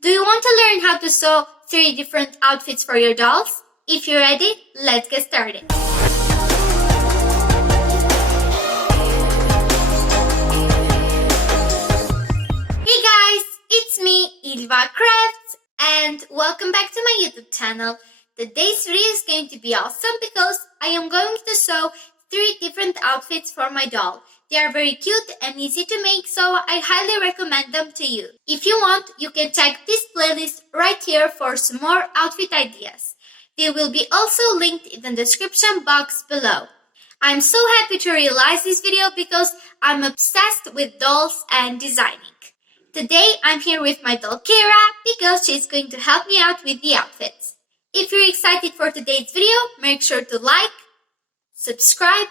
Do you want to learn how to sew 3 different outfits for your dolls? If you're ready, let's get started. Hey guys, it's me, ILVA Crafts, and welcome back to my YouTube channel. Today's video is going to be awesome because I am going to sew 3 different outfits for my doll. They are very cute and easy to make, so I highly recommend them to you. If you want, you can check this playlist right here for some more outfit ideas. They will be also linked in the description box below. I'm so happy to realize this video because I'm obsessed with dolls and designing. Today I'm here with my doll Kira because she's going to help me out with the outfits. If you're excited for today's video, make sure to like, subscribe,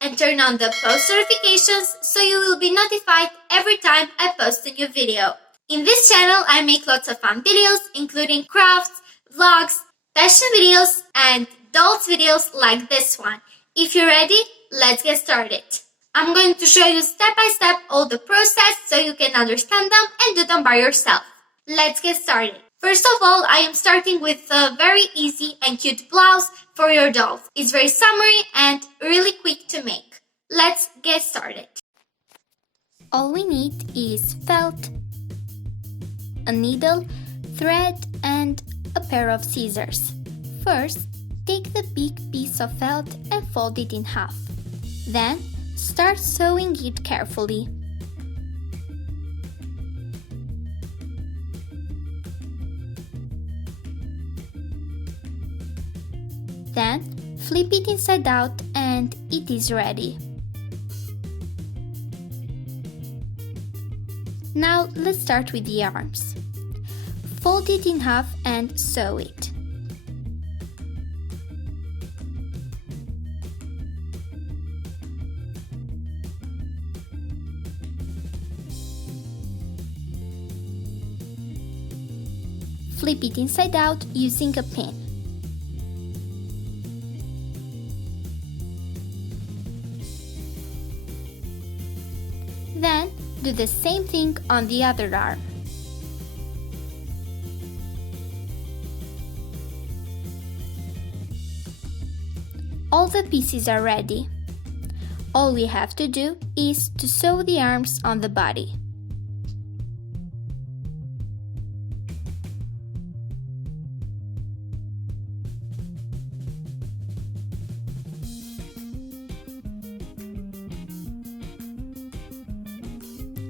and turn on the post notifications so you will be notified every time I post a new video. In this channel, I make lots of fun videos, including crafts, vlogs, fashion videos, and dolls videos like this one. If you're ready, let's get started. I'm going to show you step by step all the process so you can understand them and do them by yourself. Let's get started. First of all, I am starting with a very easy and cute blouse for your dolls. It's very summery and really quick to make. Let's get started. All we need is felt, a needle, thread, and a pair of scissors. First, take the big piece of felt and fold it in half. Then, start sewing it carefully. Then, flip it inside out and it is ready. Now, let's start with the arms. Fold it in half and sew it. Flip it inside out using a pin. Then, do the same thing on the other arm. All the pieces are ready. All we have to do is to sew the arms on the body.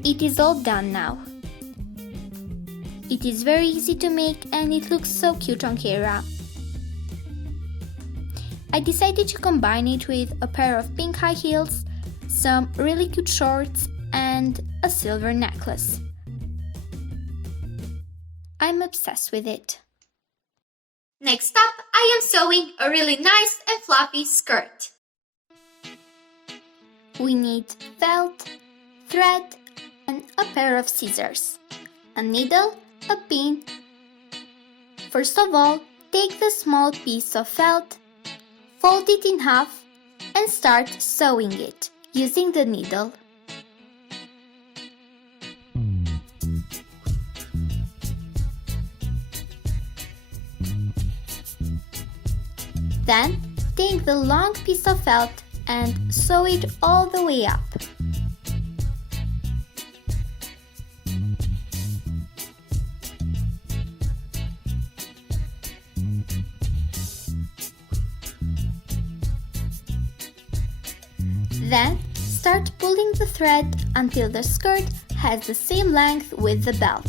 It is all done now. It is very easy to make and it looks so cute on Kira. I decided to combine it with a pair of pink high heels, some really cute shorts, and a silver necklace. I'm obsessed with it. Next up, I am sewing a really nice and fluffy skirt. We need felt, thread, and a pair of scissors, a needle, a pin. First of all, take the small piece of felt, fold it in half, and start sewing it using the needle. Then, take the long piece of felt and sew it all the way up. Then, start pulling the thread until the skirt has the same length with the belt.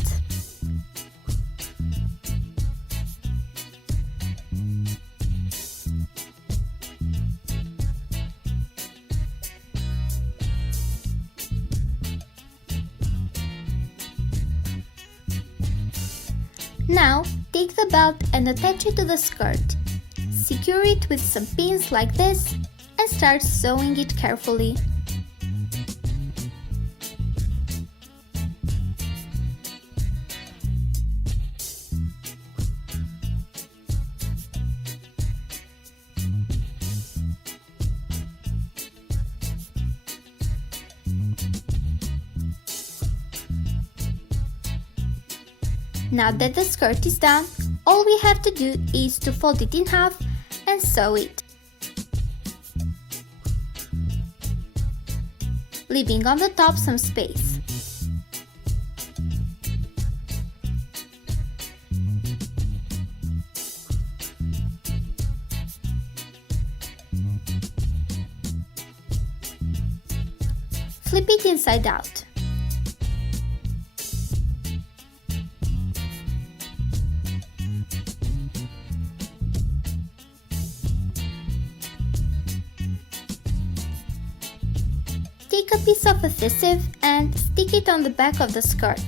Now, take the belt and attach it to the skirt. Secure it with some pins like this and start sewing it carefully. Now that the skirt is done, all we have to do is to fold it in half and sew it, leaving on the top some space. Flip it inside out. Take a piece of adhesive and stick it on the back of the skirt.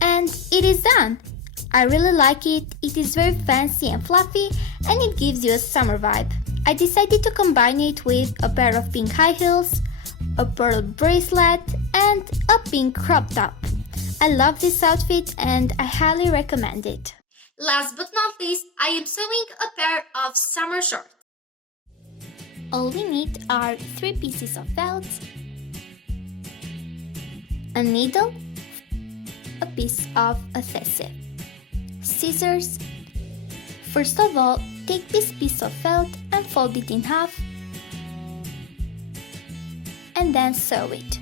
And it is done! I really like it. It is very fancy and fluffy and it gives you a summer vibe. I decided to combine it with a pair of pink high heels, a pearl bracelet and a pink crop top. I love this outfit and I highly recommend it. Last but not least, I am sewing a pair of summer shorts. All we need are 3 pieces of felt, a needle, a piece of adhesive, scissors. First of all, take this piece of felt and fold it in half, and then sew it.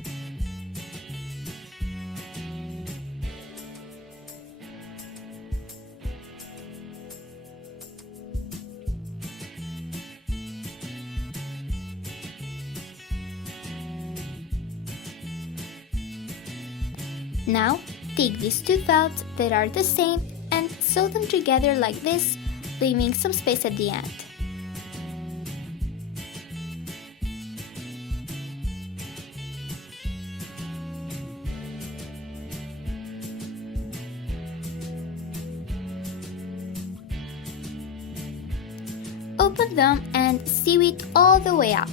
Now, take these 2 felts that are the same and sew them together like this, leaving some space at the end. Open them and sew it all the way up.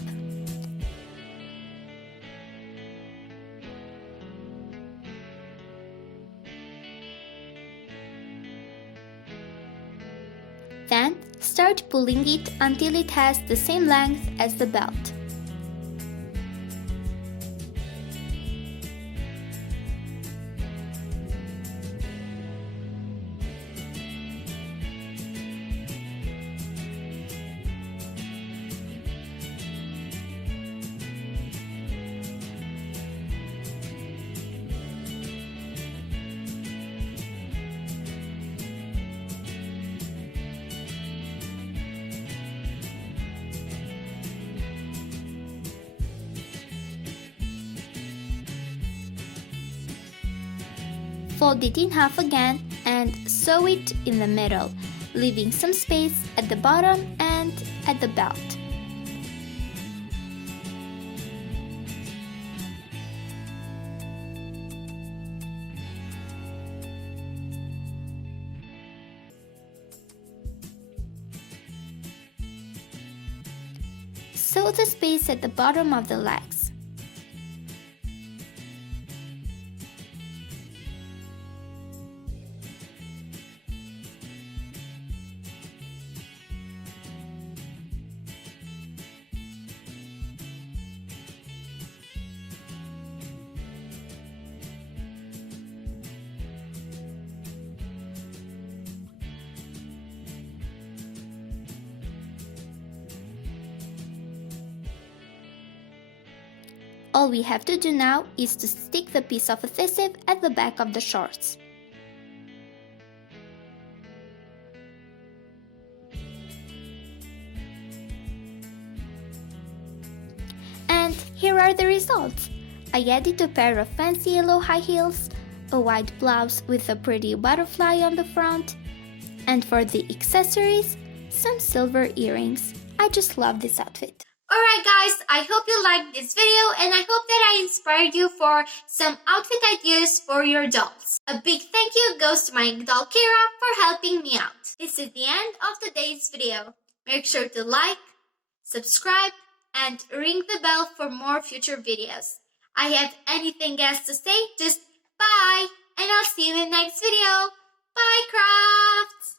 Then, start pulling it until it has the same length as the belt. Fold it in half again and sew it in the middle, leaving some space at the bottom and at the belt. Sew the space at the bottom of the legs. All we have to do now is to stick the piece of adhesive at the back of the shorts. And here are the results. I added a pair of fancy yellow high heels, a white blouse with a pretty butterfly on the front, and for the accessories, some silver earrings. I just love this outfit. Alright guys, I hope you liked this video and I hope that I inspired you for some outfit ideas for your dolls. A big thank you goes to my doll Kira for helping me out. This is the end of today's video. Make sure to like, subscribe, and ring the bell for more future videos. I have anything else to say, just bye, and I'll see you in the next video. Bye, crafts!